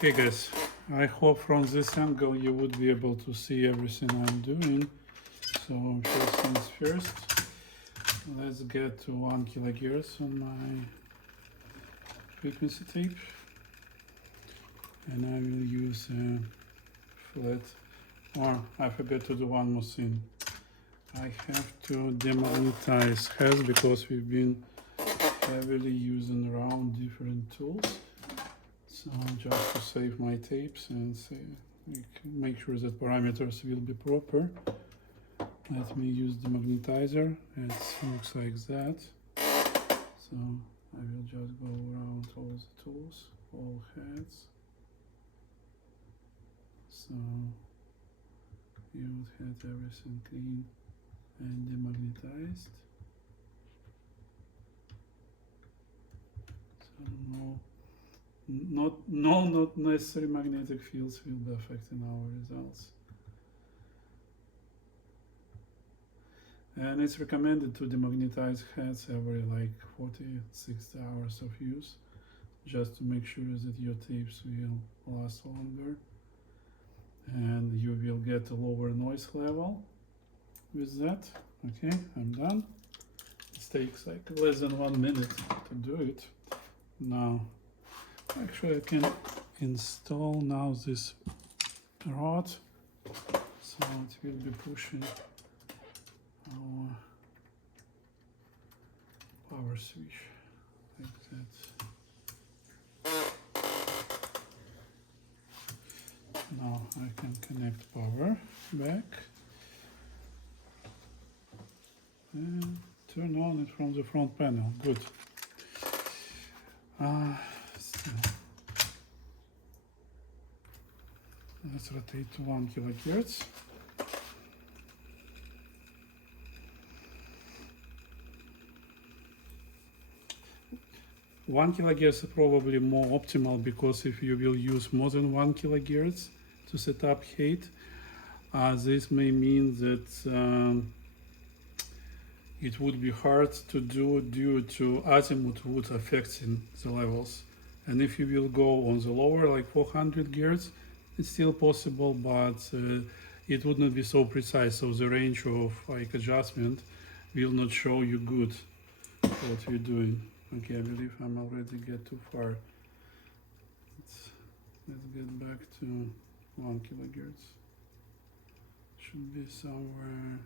Hey guys, I hope from this angle you would be able to see everything I'm doing. So first things first, let's get to 1 kilohertz on my frequency tape, and I will use a flat, or I forgot to do one more thing. I have to demagnetize heads because we've been heavily using around different tools. So just to save my tapes and make sure that parameters will be proper, let me use the magnetizer. It looks like that. So I will just go around all the tools, all heads. So you would have everything clean and demagnetized. So not necessary magnetic fields will be affecting our results. And it's recommended to demagnetize heads every like 40-60 hours of use, just to make sure that your tapes will last longer and you will get a lower noise level with that. Okay, I'm done. It takes like less than 1 minute to do it. Now, actually I can install now this rod, so it will be pushing our power switch like that. Now I can connect power back and turn on it from the front panel. Good. Still. Let's rotate to 1 kilohertz. One kilohertz is probably more optimal, because if you will use more than 1 kilohertz to set up height, this may mean that it would be hard to do due to azimuth would affecting the levels. And if you will go on the lower, like 400 hertz, it's still possible, but it would not be so precise. So the range of like adjustment will not show you good what you're doing. Okay, I believe I'm already get too far. Let's get back to 1 kilohertz. Should be somewhere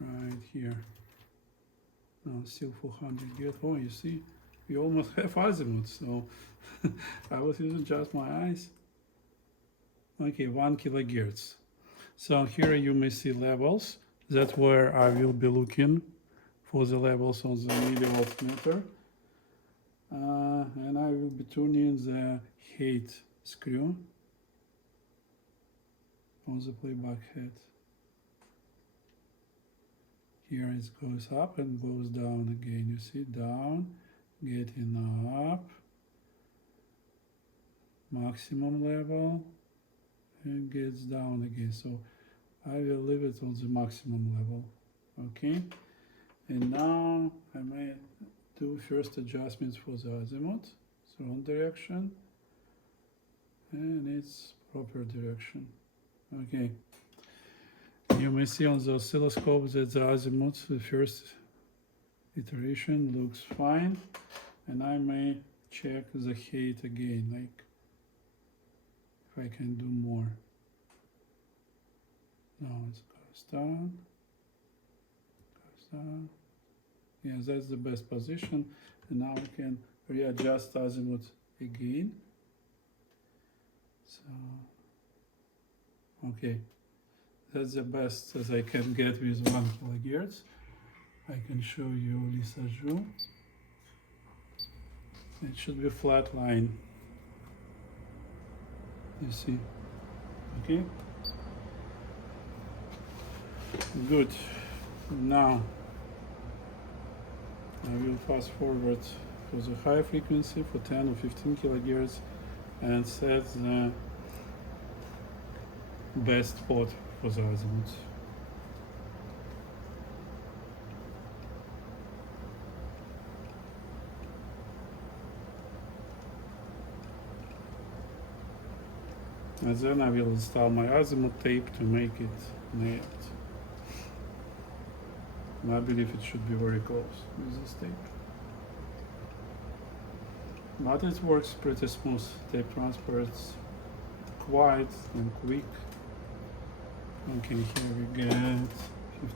right here. No, still 400 hertz. Oh, you see, we almost have azimuth. So I was using just my eyes. Okay, 1 kilohertz. So here you may see levels. That's where I will be looking for the levels on the millivoltmeter. And I will be tuning the height screw on the playback head. Here it goes up and goes down again. You see, down, getting up, maximum level, and gets down again. So I will leave it on the maximum level. Okay, and now I may do first adjustments for the azimuth, wrong direction, and its proper direction. Okay, you may see on the oscilloscope that the azimuth, the first iteration, looks fine, and I may check the height again, like if I can do more. Now it goes down, goes down. Yeah, that's the best position. And now I can readjust azimuth again. So, okay, that's the best as I can get with 1 kilohertz. I can show you Lisa Zhu. It should be a flat line. You see? Okay. Good. Now I will fast forward for the high frequency for 10 or 15 kilohertz and set the best spot for the azimuth. And then I will install my azimuth tape to make it nailed. And I believe it should be very close with this tape. But it works pretty smooth. Tape transfer is quiet and quick. Okay, here we get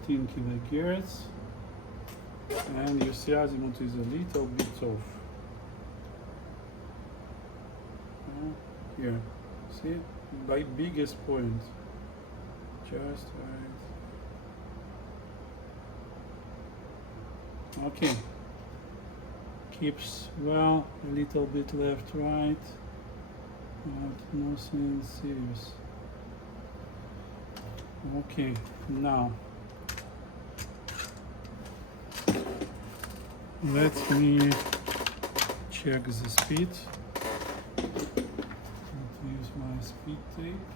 15 kilohertz. And you see azimuth is a little bit off. Here, see? By biggest point. Just right. Okay. Keeps well, a little bit left, right. But nothing serious. Okay, now let me check the speed. Use my speed tape.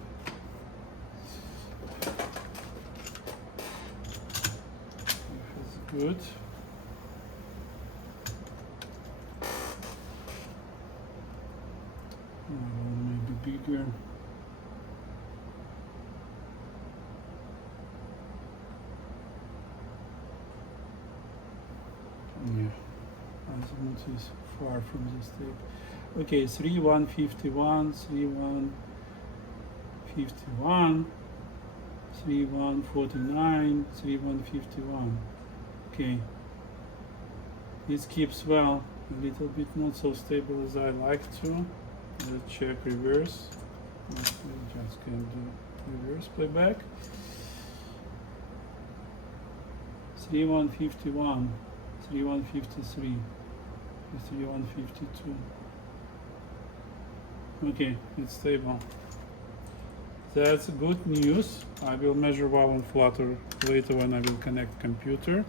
If it's good. Maybe bigger. Yeah, azimuth is far from this tape. Okay, 3151, 3151, 3149, 3151. Okay, this keeps well, a little bit not so stable as I like to. Let's check reverse. We just can do reverse playback. 3151, 3153, 3152. Okay, it's stable. That's good news. I will measure wow and flutter later when I will connect computer.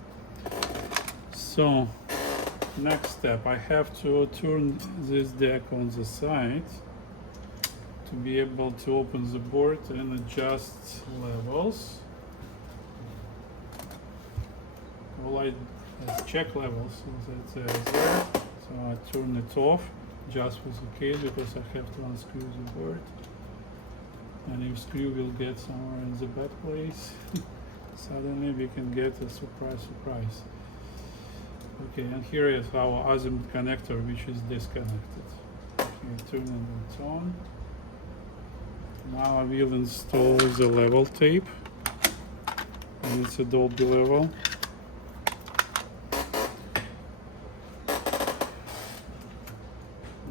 So, next step, I have to turn this deck on the side to be able to open the board and adjust levels. Well, I check levels, so that's there. So I turn it off just for the case because I have to unscrew the board. And if screw will get somewhere in the bad place, suddenly we can get a surprise. Okay, and here is our azimuth connector, which is disconnected. Okay, turn it on. Now I will install the level tape, and it's a Dolby level.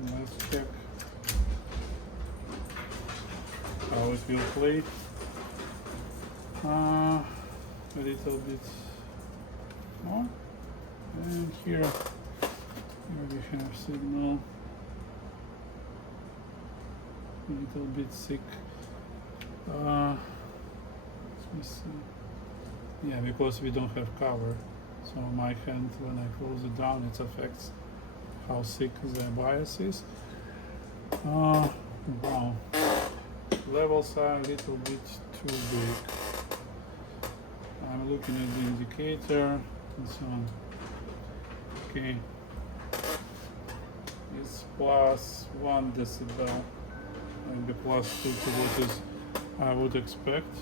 Let's check how it will play. A little bit more. And here we have signal. A little bit sick. Let me see. Yeah, because we don't have cover. So my hand, when I close it down, it affects how thick the bias is. Wow. Levels are a little bit too big. I'm looking at the indicator and so on. Okay. It's plus 1 decibel, maybe plus 2 to what is I would expect.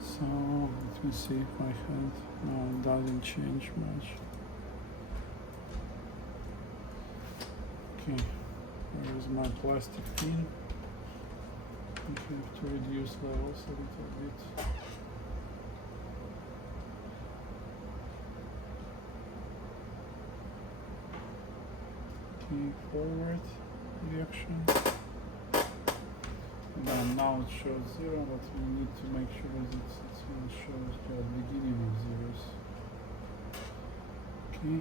So let me see if my hand, no, it doesn't change much. Okay, here is my plastic pin. I have to reduce levels a little bit. Okay, forward reaction. And now it shows 0, but we need to make sure that it shows the beginning of zeros. Okay.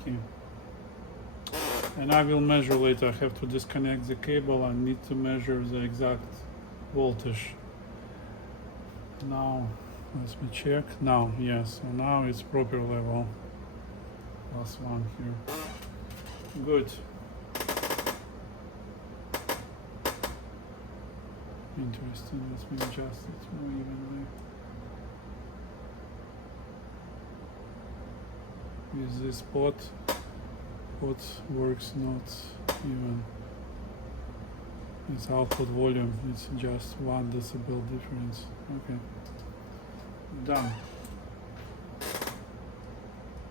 Okay. And I will measure later. I have to disconnect the cable. I need to measure the exact voltage. Now, let me check. Now, yes. So now it's proper level. Plus 1 here. Good. Interesting. Let me adjust it more evenly. with this pot works not even. It's output volume, it's just 1 decibel difference. Okay, done.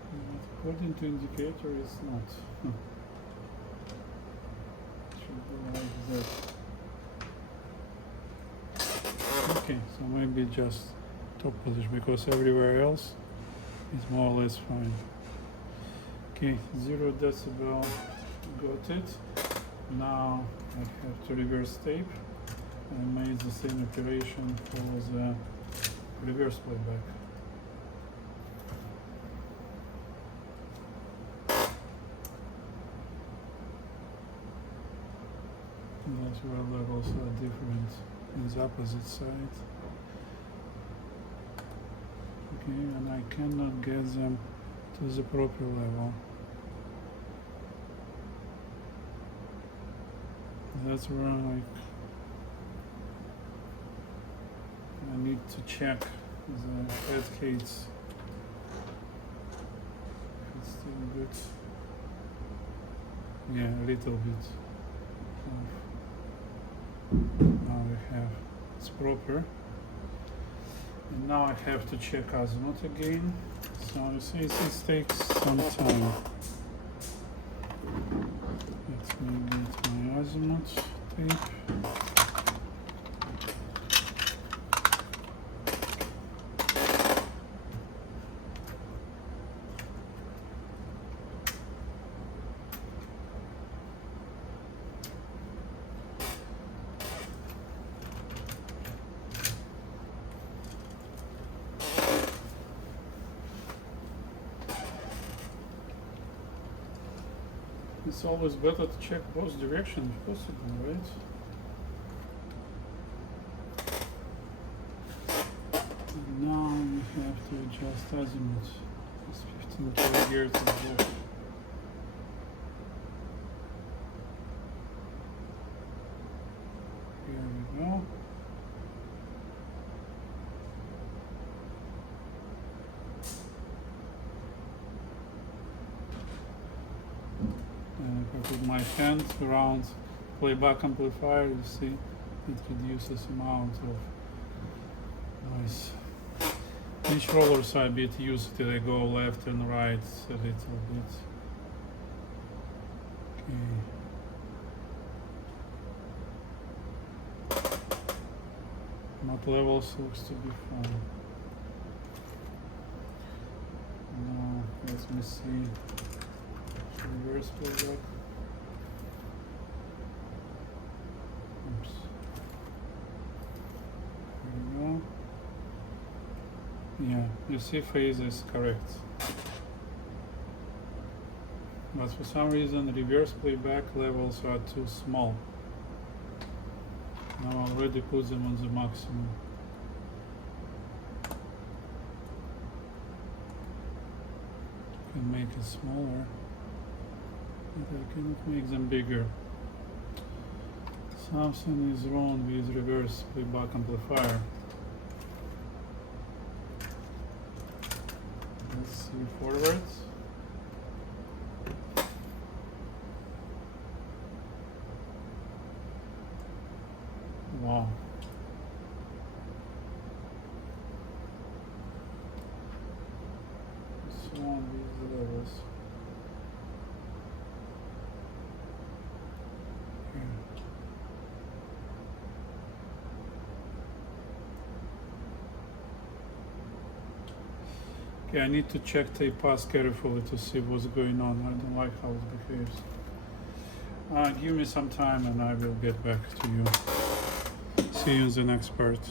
But according to indicator, it's not. Should be like that. Okay, so maybe just top position, because everywhere else is more or less fine. Okay, 0 decibel, got it. Now I have to reverse tape. I made the same operation for the reverse playback. That's where levels are different in the opposite side. Okay, and I cannot get them to the proper level. That's where I need to check the cascades. It's still good. Yeah, a little bit. Now we have it's proper. And now I have to check azimuth again. So you see this takes some time. Let me get my azimuth tape. It's always better to check both directions if possible, right? And now we have to adjust azimuth. It's 15 kilohertz of both. Here we go. And if I put my hand around playback amplifier, you see it reduces amount of noise. Each rollers I bit used till I go left and right a little bit. Okay. Not levels looks to be fine. Now let me see. Reverse playback. Oops. There we go. Yeah, you see phase is correct. But for some reason reverse playback levels are too small. Now I already put them on the maximum. You can make it smaller. But I cannot make them bigger. Something is wrong with reverse playback amplifier. Let's see forwards. Wow. What's wrong with the levels? Okay, I need to check tape pass carefully to see what's going on. I don't like how it behaves. Give me some time and I will get back to you. See you in the next part.